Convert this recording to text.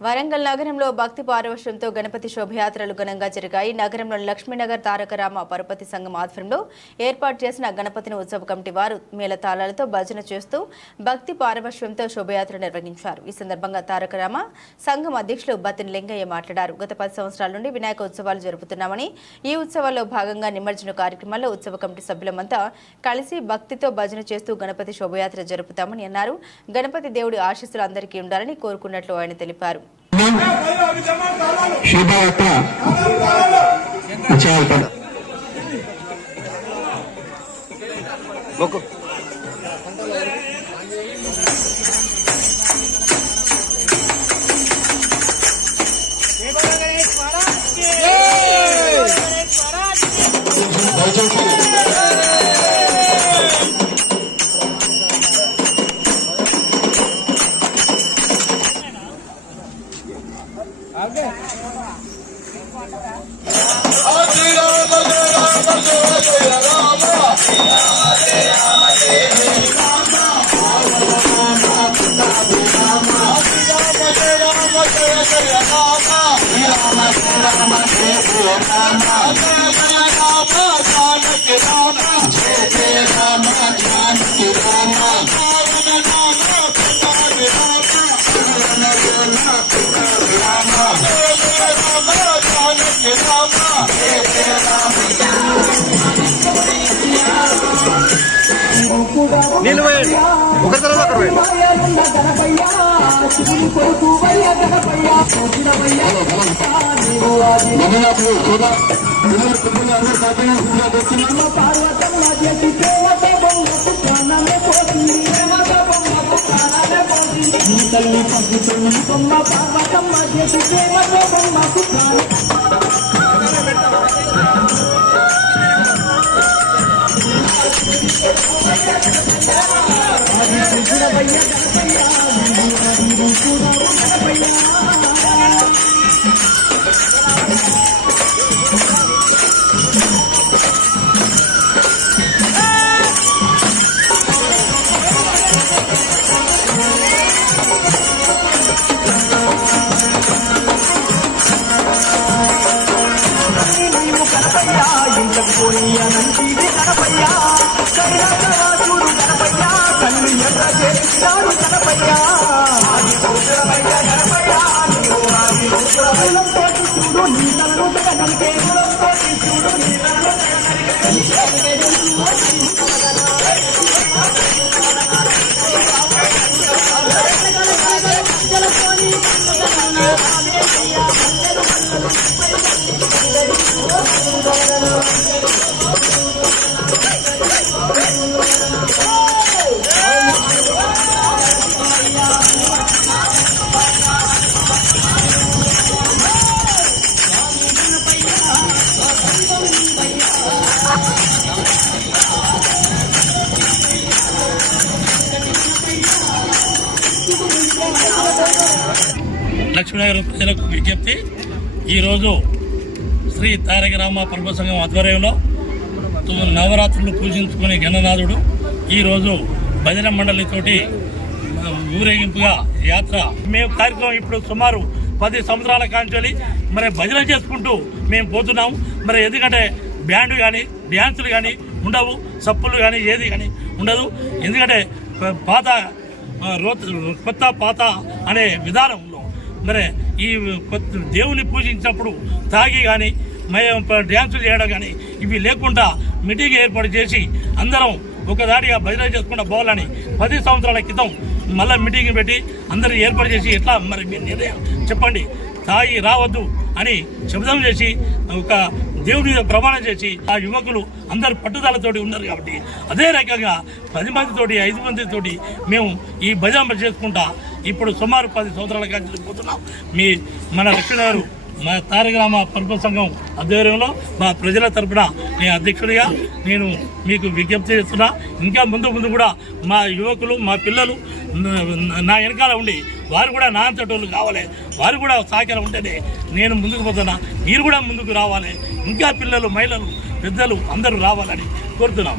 వరంగల్ నగరంలో భక్తి పారవశ్యంతో గణపతి శోభయాత్రలు ఘనంగా జరిగాయి. నగరంలోని లక్ష్మీనగర్ తారకరామ పరపతి సంఘం ఆధ్వర్యంలో ఏర్పాటు చేసిన గణపతిని ఉత్సవ కమిటీ వారు మేళతాళాలతో భజన చేస్తూ భక్తి పారవశ్యంతో శోభయాత్ర నిర్వహించారు. ఈ సందర్భంగా తారకరామ సంఘం అధ్యక్షులు బతిని లింగయ్య మాట్లాడారు. గత 10 సంవత్సరాల నుండి వినాయక ఉత్సవాలు జరుపుతున్నామని, ఈ ఉత్సవాల్లో భాగంగా నిమజ్జన కార్యక్రమాల్లో ఉత్సవ కమిటీ సభ్యులమంతా కలిసి భక్తితో భజన చేస్తూ గణపతి శోభయాత్ర జరుపుతామని అన్నారు. గణపతి దేవుడి ఆశీస్సులు అందరికీ ఉండాలని కోరుకున్నట్లు ఆయన తెలిపారు. శోభయాత్ర నిలవేయండి, ఒకరి తర్వాత ఒకరు లక్ష్మీనగర్ ప్రజలకు విజ్ఞప్తి. ఈరోజు శ్రీ తారకరామ పరపతి సంఘం ఆధ్వర్యంలో నవరాత్రులు పూజించుకునే గణనాథుడు ఈరోజు భజన మండలితోటి ఊరేగింపుగా యాత్ర మేము కార్యక్రమం ఇప్పుడు సుమారు 10 సంవత్సరాల కాంచెలి మరి భజన చేసుకుంటూ మేము పోతున్నాం. మరి ఎందుకంటే బ్యాండ్ కానీ డ్యాన్సులు కానీ ఉండవు, సప్పులు కానీ ఏది కానీ ఉండదు. ఎందుకంటే కొత్త పాత అనే విధానంలో మరి ఈ దేవుని పూజించినప్పుడు తాగి కానీ డ్యాన్సులు చేయడం కానీ ఇవి లేకుండా మీటింగ్ ఏర్పాటు చేసి అందరం ఒకదాడిగా భజన చేసుకుంటూ పోవాలని 10 సంవత్సరాల క్రితం మళ్ళీ మీటింగ్ పెట్టి అందరూ ఏర్పాటు చేసి ఎట్లా మరి మీ నిర్ణయం చెప్పండి, తాగి రావద్దు అని శబ్దం చేసి ఒక దేవుడి మీద ప్రమాణం చేసి ఆ యువకులు అందరు పట్టుదలతోటి ఉన్నారు. కాబట్టి అదే రకంగా 10 మందితోటి 5 మందితోటి మేము ఈ భజన చేసుకుంటా ఇప్పుడు సుమారు 10 సంవత్సరాల కాంచి పోతున్నాం. మన లక్ష్మీనగర్ మా తారకరామ పరపతి సంఘం ఆధ్వర్యంలో మా ప్రజల తరపున నేను అధ్యక్షుడిగా నేను మీకు విజ్ఞప్తి చేస్తున్నా. ఇంకా ముందు కూడా మా యువకులు మా పిల్లలు నా వెనకాల ఉండి వారు కూడా నా అంతటోళ్ళు కావాలి, వారు కూడా సహకారం ఉంటేనే నేను ముందుకు పోతున్నా. మీరు కూడా ముందుకు రావాలి, ఇంకా పిల్లలు మహిళలు పెద్దలు అందరూ రావాలని కోరుతున్నాం.